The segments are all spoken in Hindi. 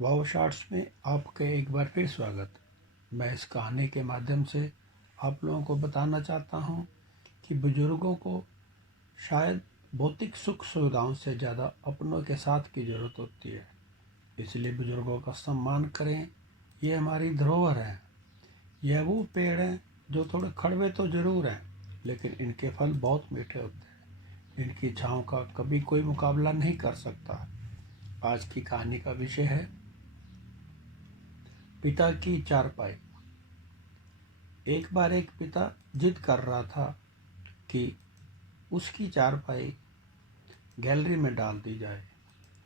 वाव शॉर्ट्स में आपका एक बार फिर स्वागत। मैं इस कहानी के माध्यम से आप लोगों को बताना चाहता हूँ कि बुजुर्गों को शायद भौतिक सुख सुविधाओं से ज़्यादा अपनों के साथ की ज़रूरत होती है। इसलिए बुजुर्गों का सम्मान करें। ये हमारी धरोहर है। यह वो पेड़ हैं जो थोड़े कड़वे तो ज़रूर हैं, लेकिन इनके फल बहुत मीठे होते हैं। इनकी छाँव का कभी कोई मुकाबला नहीं कर सकता। आज की कहानी का विषय है पिता की चारपाई। एक बार एक पिता जिद कर रहा था कि उसकी चारपाई गैलरी में डाल दी जाए।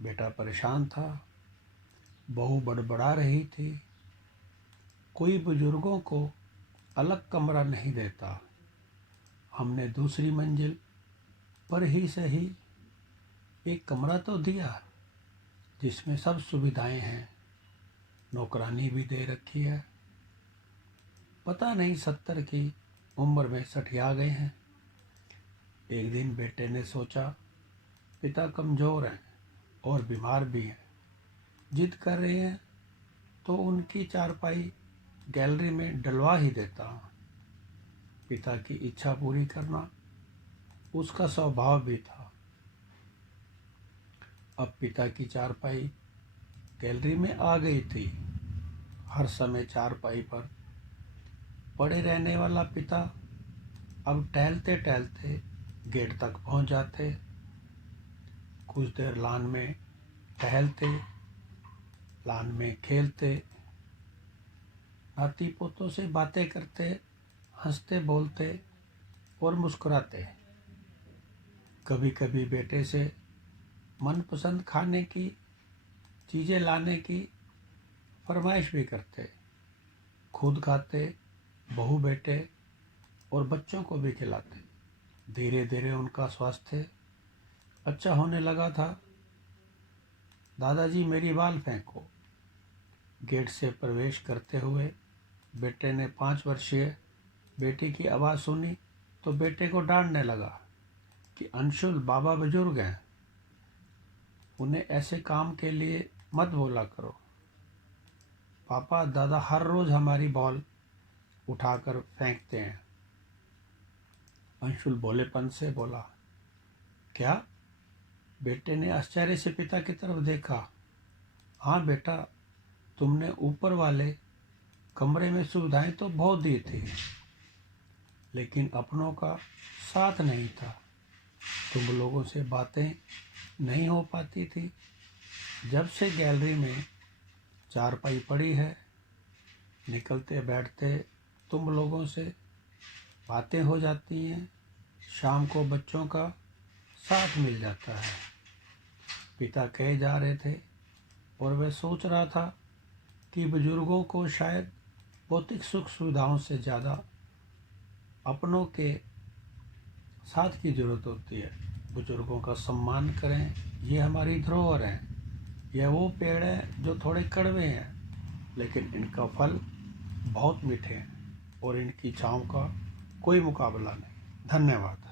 बेटा परेशान था। बहू बड़बड़ा रही थी, कोई बुजुर्गों को अलग कमरा नहीं देता। हमने दूसरी मंजिल पर ही सही एक कमरा तो दिया जिसमें सब सुविधाएं हैं, नौकरानी भी दे रखी है। पता नहीं 70 की उम्र में सठिया गए हैं। एक दिन बेटे ने सोचा पिता कमज़ोर हैं और बीमार भी हैं, जिद कर रहे हैं तो उनकी चारपाई गैलरी में डलवा ही देता हूँ। पिता की इच्छा पूरी करना उसका स्वभाव भी था। अब पिता की चारपाई गैलरी में आ गई थी। हर समय चारपाई पर पड़े रहने वाला पिता अब टहलते टहलते गेट तक पहुंच जाते। कुछ देर लान में टहलते, लान में खेलते, नाती पोतों से बातें करते, हंसते बोलते और मुस्कुराते। कभी कभी बेटे से मनपसंद खाने की चीज़ें लाने की फरमाइश भी करते। खुद खाते, बहू बेटे और बच्चों को भी खिलाते। धीरे धीरे उनका स्वास्थ्य अच्छा होने लगा था। दादाजी मेरी बाल फेंको। गेट से प्रवेश करते हुए बेटे ने 5 वर्षीय बेटी की आवाज़ सुनी तो बेटे को डांटने लगा कि अंशुल, बाबा बुजुर्ग हैं, उन्हें ऐसे काम के लिए मत बोला करो। पापा, दादा हर रोज़ हमारी बॉल उठाकर फेंकते हैं। अंशुल भोलेपन से बोला। क्या? बेटे ने आश्चर्य से पिता की तरफ देखा। हाँ बेटा, तुमने ऊपर वाले कमरे में सुविधाएं तो बहुत दी थी, लेकिन अपनों का साथ नहीं था। तुम लोगों से बातें नहीं हो पाती थी। जब से गैलरी में चारपाई पड़ी है, निकलते बैठते तुम लोगों से बातें हो जाती हैं। शाम को बच्चों का साथ मिल जाता है। पिता कहे जा रहे थे और वह सोच रहा था कि बुजुर्गों को शायद भौतिक सुख सुविधाओं से ज़्यादा अपनों के साथ की ज़रूरत होती है। बुजुर्गों का सम्मान करें। ये हमारी धरोहर है। यह वो पेड़ है जो थोड़े कड़वे हैं, लेकिन इनका फल बहुत मीठे हैं और इनकी छाँव का कोई मुकाबला नहीं। धन्यवाद।